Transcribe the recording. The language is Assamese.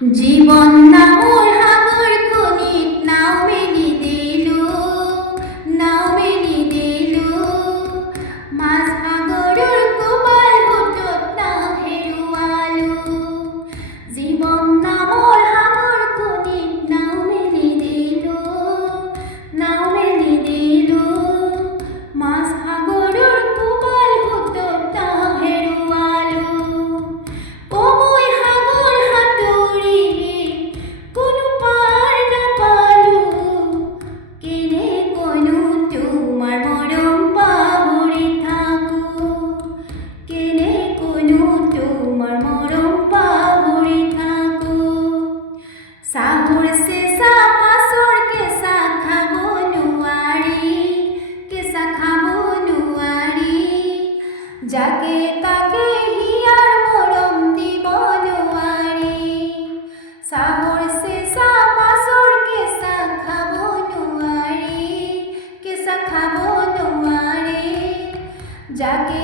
জীবন নামৰ সাগৰ খনিত নাও মেলি দিলো মাছ সাগৰৰ কোবাল সোঁতত নাও হেৰুৱালো। জীৱন নামৰ সাগৰ খনিত নাও মেলি দিলো মাছ সাগৰৰ কোবাল সোঁতত নাও হেৰুৱালো। মই সাগৰ সাঁতুৰি কোনো পাৰ নাপালো, কেনেকৈনো তোমাৰ মৰম পাহৰি থাকো, কেনেকৈনো তোমাৰ মৰম পাহৰি থাকো। চাহৰ চেঁচা মাছৰ কেঁচা খাব নোৱাৰি, যাকে তাকে হিয়াৰ মৰম দিব নোৱাৰি। চাহৰ চেঁচা মাছৰ কেঁচা খাব নোৱাৰি, যাকে